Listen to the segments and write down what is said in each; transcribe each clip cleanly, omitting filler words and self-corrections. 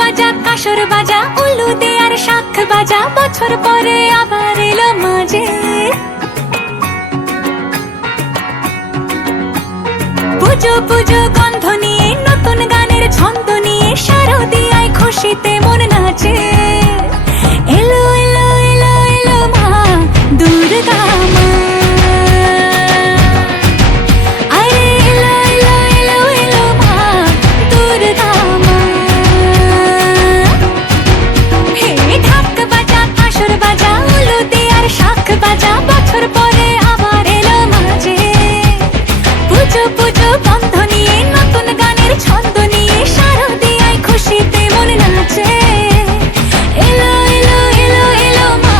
বাজা কাসর বাজা উলু দে আর শাখ বাজা, বছর পরে আবার এলো মাঝে। পুজো পুজো গন্ধ নিয়ে নতুন গানের ছন্দ নিয়ে শারদিয়ায় খুশিতে মন নাচে। এলো এলো এলো এলো মা দুর্গা মা, আরে এলো এলো এলো এলো মা দুর্গা মা। হে ঢাক বাজা কাসর বাজা উলু দে আর শাখ বাজা, বছর পরে আবার এলো মাঝে। পুজো পুজো গন্ধ নিয়ে নতুন গানের ছন্দ নিয়ে শারদিয়ায় খুশিতে মন নাচে। এলো এলো এলো এলো মা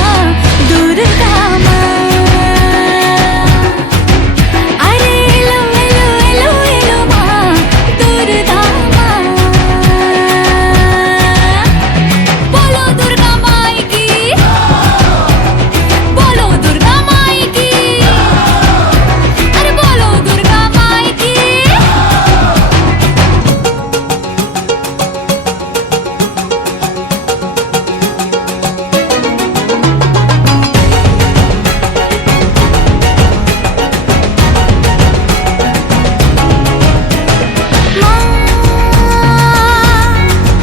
দুর্গা মা, আরে এলো এলো এলো এলো মা দুর্গা মা। বলো দুর্গা মাই কি, বলো দুর্গা মাই কি, আরে বলো দুর্গা মাই কি। মা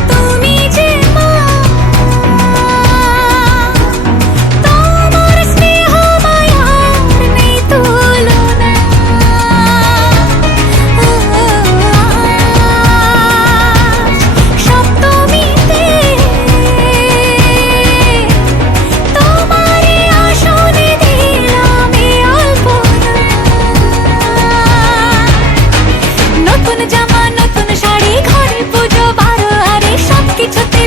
তুমি যে মা, তোমার স্নেহ মায়ার নেই তুলনা। সপ্তমীতে তোমারই আসনে দিলাম এই অল্পনা। নতুন জামা নতুন শাড়ি ঘরে পুজো বারো, আরে সবকিছুতে